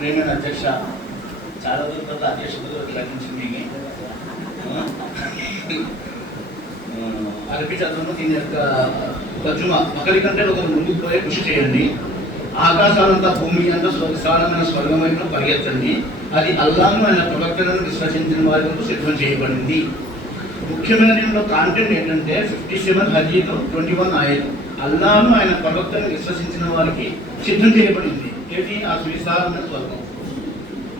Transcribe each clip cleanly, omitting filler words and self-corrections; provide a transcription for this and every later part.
ప్రేమైన అధ్యక్ష, చాలా రోజుల తర్వాత అధ్యక్షతలు లభించింది. అర్పించడంలో దీని యొక్క తర్జుమా ఒకరికంటే ఒకరు ముందుకు పోయే కృషి చేయండి. ఆకాశాలంతా భూమి అంతా విశాలమైన స్వర్గం వైపు పరిగెత్తండి. అది అల్లాహ్ను ఆయన ప్రవక్తలను విశ్వసించిన వారికి సిద్ధం చేయబడింది. ముఖ్యమైన దీనిలో కాంటెంట్ ఏంటంటే 57 హదీదు 21 ఆయలు. అల్లాహ్ను ఆయన ప్రవక్తలను విశ్వసించిన వారికి సిద్ధం చేయబడింది. ఏంటి ఆ సువిశాలమైన స్వర్గం.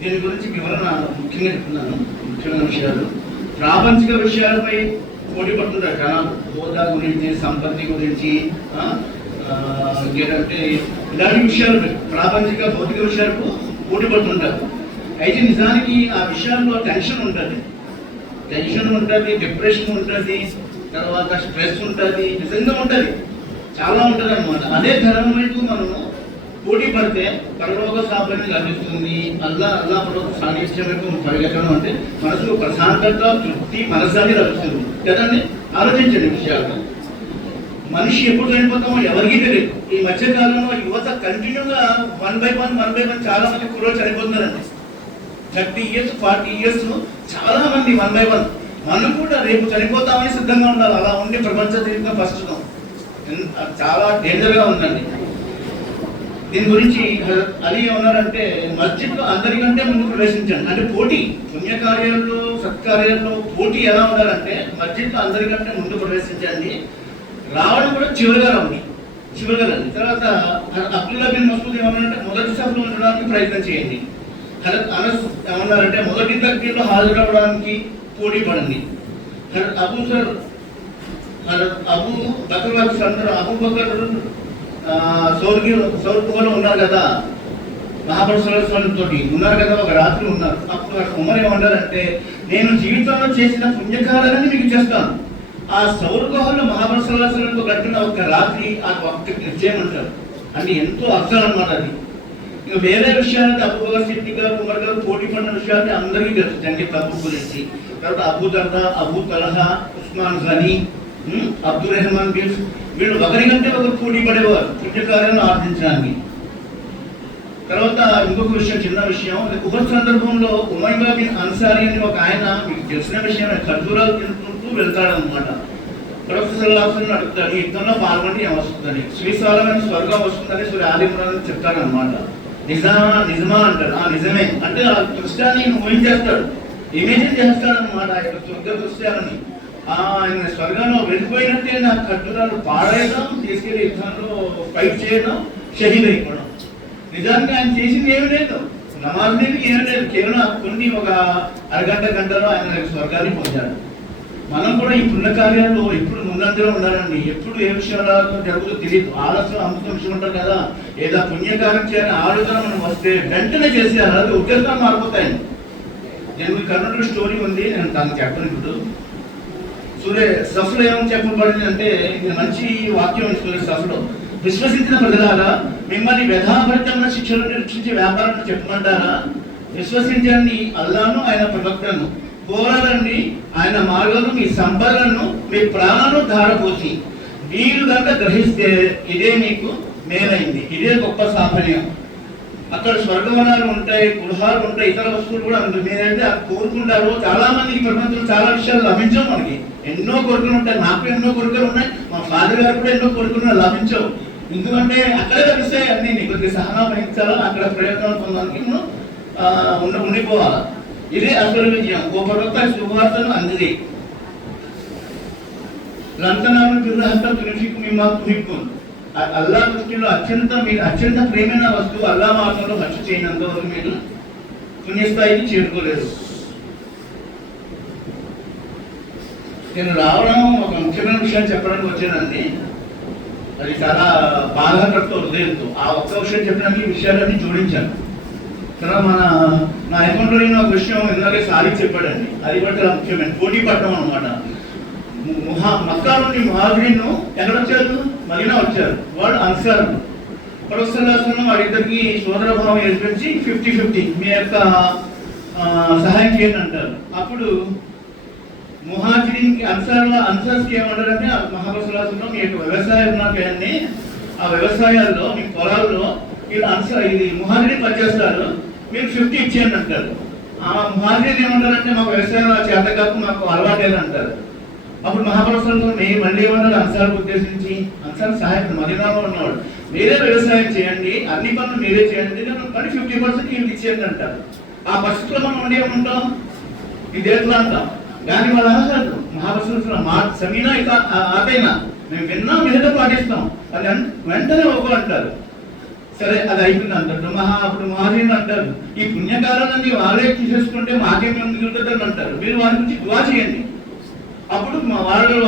దీని గురించి వివరణ ముఖ్యంగా చెప్తున్నాను. ముఖ్యమైన విషయాలు ప్రాపంచిక విషయాలపై పోటీ పడుతుంటారు జనాలు. హోదా గురించి, సంపత్తి గురించి, ఇంకేంటంటే ఇలాంటి విషయాలు ప్రాపంచిక భౌతిక విషయాలకు పోటీ పడుతుంటారు. అయితే నిజానికి ఆ విషయాల్లో టెన్షన్ ఉంటుంది, డిప్రెషన్ ఉంటుంది, తర్వాత స్ట్రెస్ ఉంటుంది, నిజంగా ఉంటుంది, చాలా ఉంటుంది అనమాట. అదే ధర్మం వైపు మనము పోటీ పడితే పరలోక సాఫల్యం లభిస్తుంది. అల్లా పరలోక సాన్నిధ్యం వైపు పరిగెత్తడం అంటే మనసుకు ప్రశాంతత, తృప్తి, మనశ్శాంతి లభిస్తుంది కదండి. ఆలోచించండి విషయాలు. మనిషి ఎప్పుడు చనిపోతామో ఎవరికీ తెలియదు. ఈ మధ్యకాలంలో యువత కంటిన్యూగా 1 by 1 చాలా మంది కుర్రోలు చనిపోతున్నారండి. 30 years 40 years చాలా మంది 1 by 1. మనం కూడా రేపు చనిపోతామని సిద్ధంగా ఉండాలి. అలా ఉండి ప్రపంచ జీవితం ప్రస్తుతం చాలా డేంజర్గా ఉందండి. దీని గురించి అలీ ఏమన్నారంటే, మస్జిద్లో అందరికంటే ముందు ప్రవేశించండి. అంటే పోటీ, పుణ్యకార్యాల్లో సత్కార్యాల్లో పోటీ ఎలా ఉండాలంటే మస్జిద్లో అందరికంటే ముందు ప్రవేశించండి. రావడం కూడా చివరిగా రండి. తర్వాత అబ్దుల్లా బిన్ మసూద్ ఏమన్నారంటే, మొదటి సభలో ఉండడానికి ప్రయత్నం చేయండి. అనస్ ఏమన్నారంటే, మొదటి తరగతిలో హాజరవడానికి పోటీ పడండి. అబూ బకర్ సౌర్గులో ఉన్నారు కదా, మహాపరుషులతో ఉన్నారు కదా, ఒక రాత్రి ఉన్నారు. అప్పుడు ఉమర్ ఏమన్నారంటే, నేను జీవితంలో చేసిన పుణ్యకార్యాలని మీకు చేస్తాను. ఆ సౌర్గుహలో మహాపరుషులతో గడిపిన ఒక రాత్రి ఆ ఒక్క చేయమంటారు. అంటే ఎంతో అర్థం అన్నమాట అది. ఇక వేరే విషయాలంటే అబూబకర్ సిద్దిక్ గారు, ఉమర్ గారు పోటీ పడిన విషయాన్ని అందరికీ తెలుస్తుంది ప్రభు గురించి. తర్వాత అబూ దర్దా, అబూ తలహా, ఉస్మాన్ గనీ, అబ్దుల్ రెహమాన్ బిన్, వీళ్ళు ఒకరికంటే ఒకరు పోటీ పడేవారు పుణ్యకార్యాలను ఆర్జించడానికి. తర్వాత ఇంకొక విషయం, చిన్న విషయం, ఉహద్ సందర్భంలో ఉమైయా బిన్ అన్సారీ అని ఒక ఆయన, మీకు తెలిసిన విషయం, ఖర్జూరాలు తింటుంటూ వెళ్తాడనమాట. ప్రొఫెసర్ అడుగుతాడు, యుద్ధంలో పాల్గొంటే ఏమొస్తుందని. శ్రీశాలమైన స్వర్గం వస్తుందని సూర్య ఆది ఇమ్రాన్ చెప్తాడనమాట. నిజమా అంటాడు. ఆ నిజమే అంటే ఆ దృశ్యాన్ని ఊహించేస్తాడు, ఇమేజిన్ చేస్తాడనమాట. ఆ యొక్క స్వర్గ దృశ్యాలని ఆయన స్వర్గంలో వెళ్ళిపోయినట్టే నా ఖర్జూరాలు పాడేయడం, తీసుకెళ్లి యుద్ధంలో ఫైట్ చేయడం, షహీద్ అయిపోవడం. నిజానికి ఆయన చేసింది ఏమి లేదు, నమాజ్ లేదు, ఏమి లేదు, కేవలం కొన్ని ఒక గంటలో ఆయన స్వర్గాన్ని పొందాడు. మనం కూడా ఈ పుణ్యకార్యాల్లో ఎప్పుడు ముందంజలో ఉండాలండి. ఎప్పుడు ఏ విషయాలు జరుగుతుందో తెలియదు. ఆలస్యం అమృతం విషయం ఉంటారు కదా, ఏదో పుణ్యకార్యం చేయాలని ఆలోచన మనం వస్తే వెంటనే చేసేయాలి. అది ఉద్యోగం మారిపోతాయండి. నేను కర్ణుడు స్టోరీ ఉంది, నేను తనకు చెప్పను. ఇప్పుడు సఫ్లో ఏమని చెప్పబడింది అంటే, ఇది మంచి వాక్యం ఉంది సఫ్లో. విశ్వసించిన ప్రజలారా, మిమ్మల్ని వ్యధాభరితమైన శిక్షణ రక్షించే వ్యాపారాన్ని చెప్పమంటారా? విశ్వసించండి అల్లాను, ఆయన ప్రవక్తను, పోరాడండి ఆయన మార్గాలను, మీ సంపదలను, మీ ప్రాణాలను ధారపోసి మీరు కనుక గ్రహిస్తే ఇదే మీకు మేలైంది, ఇదే గొప్ప సాఫల్యం. అక్కడ స్వర్గవనాలు ఉంటాయి, గృహాలు ఉంటాయి, ఇతర వస్తువులు కూడా ఉంటుంది. నేనైతే అది కోరుకుంటారు. చాలా మందికి ప్రపంచంలో చాలా విషయాలు లభించవు. మనకి ఎన్నో కోరికలు ఉంటాయి, నాకు ఎన్నో కోరికలు ఉన్నాయి, మా ఫాదర్ గారు కూడా ఎన్నో కోరికలు లభించవు. ఎందుకంటే అక్కడే లభిస్తాయి అన్ని. కొద్దిగా సహనా వహించాలా, అక్కడ ప్రయోజనాలు పొందడానికి మనం ఉండిపోవాలా. ఇదే అసలు విజయం. ఓ ప్రవక్త శుభవార్తను అందిది. లంతనాలను బిర్రహంతం తునిఫికు మిమ్మా తుహిబ్బున్. అల్లా దృష్టిలో మీరు అత్యంత ప్రేమైన వస్తువు అల్లా మార్గంలో ఖర్చు చేయనంత వరకు మీరు పుణ్యస్థాయికి చేరుకోలేరు. నేను రావడం ఒక ముఖ్యమైన విషయం చెప్పడానికి వచ్చానండి. అది చాలా బాధాకరతో హృదయంతో ఆ ఒక్క విషయం చెప్పడానికి ఈ విషయాలన్నీ జోడించాను. తర్వాత నా అకౌంట్లో నేను ఒక విషయం ఇందాకే సారీ చెప్పాడండి. అది కూడా చాలా ముఖ్యమైన పోటీ పడటం అనమాట. మక్కా నుండి ముహాజిరీన్ ఎక్కడొచ్చారు? మదీనా వచ్చారు. వాళ్ళు అన్సార్. ప్రొఫెసర్ వారిద్దరికి సోదర భావం ఏర్పరిచి 50-50 మీ యొక్క సహాయం చేయండి అంటారు. అప్పుడు ముహాజిరీన్కి అన్సార్స్కి ఏమంటారంటే, మహాబసులాసంలో మీ యొక్క వ్యవసాయం ఆ వ్యవసాయాల్లో మీ పొలాల్లో ఇది ముహాజిరీన్ పనిచేస్తారు, మీరు 50 ఇచ్చేయండి అంటారు. ఆ మహాజీలు ఏమంటారంటే మాకు వ్యవసాయం చేత కాదు, మాకు అలవాటేది అంటారు. అప్పుడు మహాపురుషులతో మళ్ళీ ఏమన్నాడు అన్సార్కు ఉద్దేశించి, అన్సార్ సాహెబ్ మదీనాలో ఉన్నవాడు, మీరే వ్యవసాయం చేయండి, అన్ని పనులు మీరే చేయండి, కానీ 50% వీళ్ళు ఇచ్చేయండి అంటారు. ఆ పరిస్థితిలో మనం మళ్ళీ ఏమంటాం, ఇది ఎట్లా అంటాం. కానీ వాళ్ళు అనగారు మహాపురుషులు మా సమీనా ఇక ఆటైనా మేము విన్నాం, మీరే పాటిస్తాం అది వెంటనే ఒక అంటారు. సరే అది అయిపోయింది అంటారు. అప్పుడు మహాజీని అంటారు, ఈ పుణ్యకారాలన్నీ వాళ్ళే తీసేసుకుంటే మాకేమి మిగులుతుందని అంటారు. మీరు వారి గురించి దువా చేయండి, అప్పుడు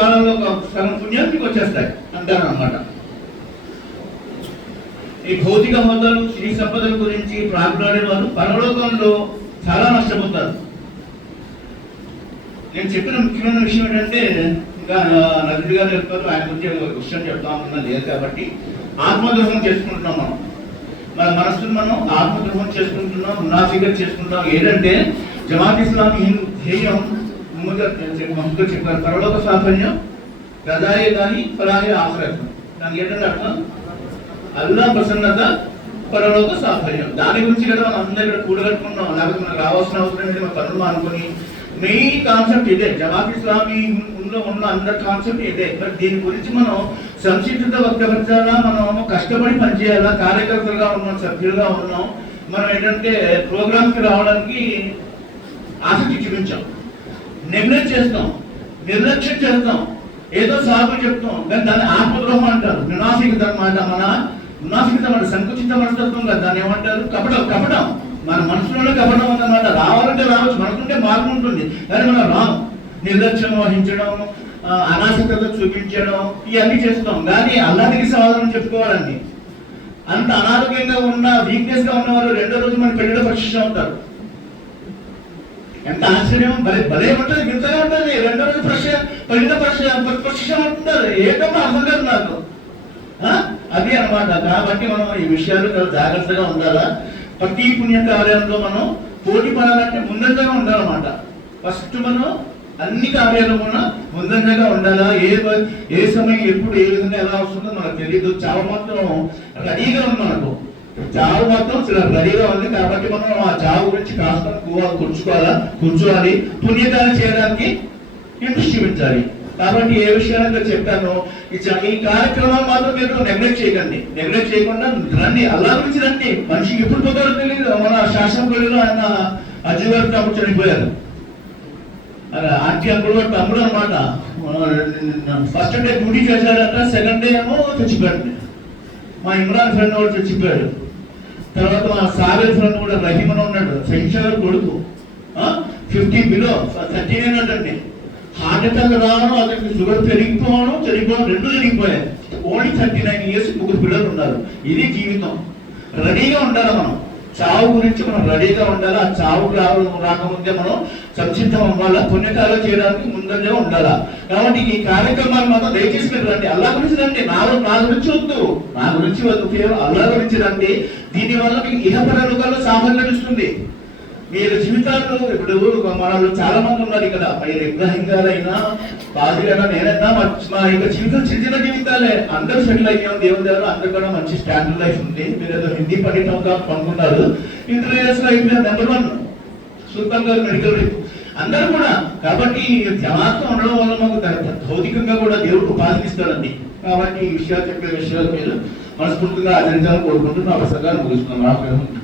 వాళ్ళ ఒక సగం పుణ్యాలు మీకు వచ్చేస్తాయి అంటారు అన్నమాట. ఈ భౌతిక హోదాలు శ్రీ సంపదల గురించి ప్రాకులాడే వారు పరలోకంలో చాలా నష్టపోతారు. నేను చెప్పిన ముఖ్యమైన విషయం ఏంటంటే, ఇంకా నదుడి గారు చెప్తారు, ఆయన గురించి ఒక విషయం చెప్తామన్నా లేదు కాబట్టి ఆత్మద్రోహం చేసుకుంటున్నాం. మనం మన మనస్సును మనం ఆత్మద్రోహం చేసుకుంటున్నాం, మునాఫికత్ చేసుకుంటున్నాం. ఏంటంటే జమాత్ ఇస్లామీ ధ్యేయం ముందుగా చెప్పారు, పరలోక సాఫల్యం, గదాయే కానీ ఫలాయే ఆఖరత్. దానికి ఏంటంటే అర్థం అల్లా ప్రసన్నత, పరలోక సాఫల్యం. దాని గురించి కదా మనం అందరూ ఇక్కడ కూడగట్టుకున్నాం. లేకపోతే మనకు రావాల్సిన అవసరం ఏంటి, మన పనులు అనుకుని మెయిన్ కాన్సెప్ట్ ఇదే. జమాత్ ఇస్లామీ ఉన్న అందరి కాన్సెప్ట్ ఇదే. బట్ దీని గురించి మనం సంసిద్ధత వ్యక్తపరచాలా, మనం కష్టపడి పనిచేయాలా, కార్యకర్తలుగా ఉన్నాం, సభ్యులుగా ఉన్నాం. మనం ఏంటంటే ప్రోగ్రామ్కి రావడానికి ఆసక్తి చూపించాం, నెగ్లెక్ట్ చేస్తాం, నిర్లక్ష్యం చేస్తాం, ఏదో సాగు చెప్తాం, కానీ దాన్ని ఆత్మద్రోహం అంటారు. మునాఫికత అన్నమాట. మన మునాఫికత మన సంకుచిత మనస్తత్వం కదా, దాన్ని ఏమంటారు, కపటం. మన మనసులోనే కపటం ఉందన్నమాట. రావాలంటే రావచ్చు, మనకుంటే మార్గం ఉంటుంది, కానీ మనం రాము. నిర్లక్ష్యం వహించడం, అనాసక్తత చూపించడం, ఇవన్నీ చేస్తాం. కానీ అల్లాహ్కి సమాధానం చెప్పుకోవాలండి. అంత అనారోగ్యంగా ఉన్న, వీక్నెస్ గా ఉన్నవారు రెండో రోజు మన పెళ్లిలో పరీక్ష ఉంటారు. ఎంత ఆశ్చర్యం, భలే ఉంటుంది, వింతగా ఉంటుంది. రెండో రోజు పెళ్లిలో పరీక్ష ఉంటుంది. ఏంటో అర్థం కాదు నాకు. అది అన్నమాట. కాబట్టి మనం ఈ విషయాలు చాలా జాగ్రత్తగా ఉండాలా. ప్రతి పుణ్య కార్యంలో మనం పోటీ పడాలంటే ముందంజగా ఉండాలన్నమాట. ఫస్ట్ మనం అన్ని కార్యాలు కూడా ముందంజగా ఉండాలా. ఏ సమయం ఎప్పుడు ఏ విధంగా ఎలా వస్తుందో మనకు తెలియదు. చావు మాత్రం రెడీగా ఉంది, మనకు చావు మాత్రం చాలా రెడీగా ఉంది. కాబట్టి మనం ఆ చావు గురించి కాస్త కూర్చోవాలి, పుణ్యకార్యం చేయడానికి ఇంట్రెస్ట్ చూపించాలి. కాబట్టి ఏ విషయాలు చెప్పాను, ఈ కార్యక్రమాలు మాత్రం మీరు నెగ్లెక్ట్ చేయకండి. నెగ్లెక్ట్ చేయకుండా రండి, అల్లా గురించి రండి. మనిషికి ఎప్పుడు పోతారో తెలియదు. మన శాసనపల్లిలో ఆయన అజ్జు గారు తమ్ముడు చనిపోయారు. ఆంటీ అంకుల్ గారు తమ్ముడు అనమాట. ఫస్ట్ డే డ్యూటీ చేశాడట, సెకండ్ డే ఏమో చచ్చిపోయాడు. మా ఇమ్రాన్ ఫ్రెండ్ కూడా చచ్చిపోయాడు. తర్వాత మా సావేర్ ఫ్రెండ్ కూడా రహీమన్ ఉన్నాడు, శంషర్ కొడుకు, 50 బిలో 39 అంటండి. హార్ట్ అటాక్ రావడం, అతనికి షుగర్ చనిపోవడం రెండు జరిగిపోయాయి. ఓన్లీ 39 ఇయర్స్, 3 పిల్లలు ఉన్నారు. ఇది జీవితం. రెడీగా ఉండాలి మనం. చావు గురించి మనం రెడీగా ఉండాలి. ఆ చావు రాకముందే మనం సంసిద్ధం అవ్వాలా, పుణ్యకార్యం చేయడానికి ముందంజగా ఉండాలా. కాబట్టి ఈ కార్యక్రమాలు మాత్రం దయచేసి మీరు రండి. అల్లా గురించి రండి, నా గురించి వద్దు, కేవలం అల్లా గురించి రండి. దీనివల్ల మీకు ఇహపర లోకాల్లో సాఫల్యం ఇస్తుంది. మీరు జీవితాల్లో ఇప్పుడు మనలో చాలా మంది ఉన్నారు ఇక్కడ, మీరు ఇబ్రాహిం గారైనా, బాజీలైనా, నేనైనా మా యొక్క జీవితం చిన్న జీవితాలే. అందరూ సెటిల్ అయ్యాం దేవుని దగ్గర, అందరూ కూడా మంచి స్టాండర్డ్ లైఫ్ ఉంది. మీరు ఏదో హిందీ పండితం అనుకున్నారు, ఇంటర్వ్యూస్ లో అయిపోయింది నెంబర్ 1 సుల్తాన్ గారు మెడికల్ రేపు అందరూ కూడా. కాబట్టి జమాత్తో ఉండడం వల్ల మాకు భౌతికంగా కూడా దేవుడు ఉపాధిస్తాడండి. కాబట్టి ఈ విషయాలు చెప్పే విషయాలు మీరు మనస్ఫూర్తిగా ఆచరించాలని కోరుకుంటూ నా ప్రసంగాన్ని ముగిస్తున్నాను.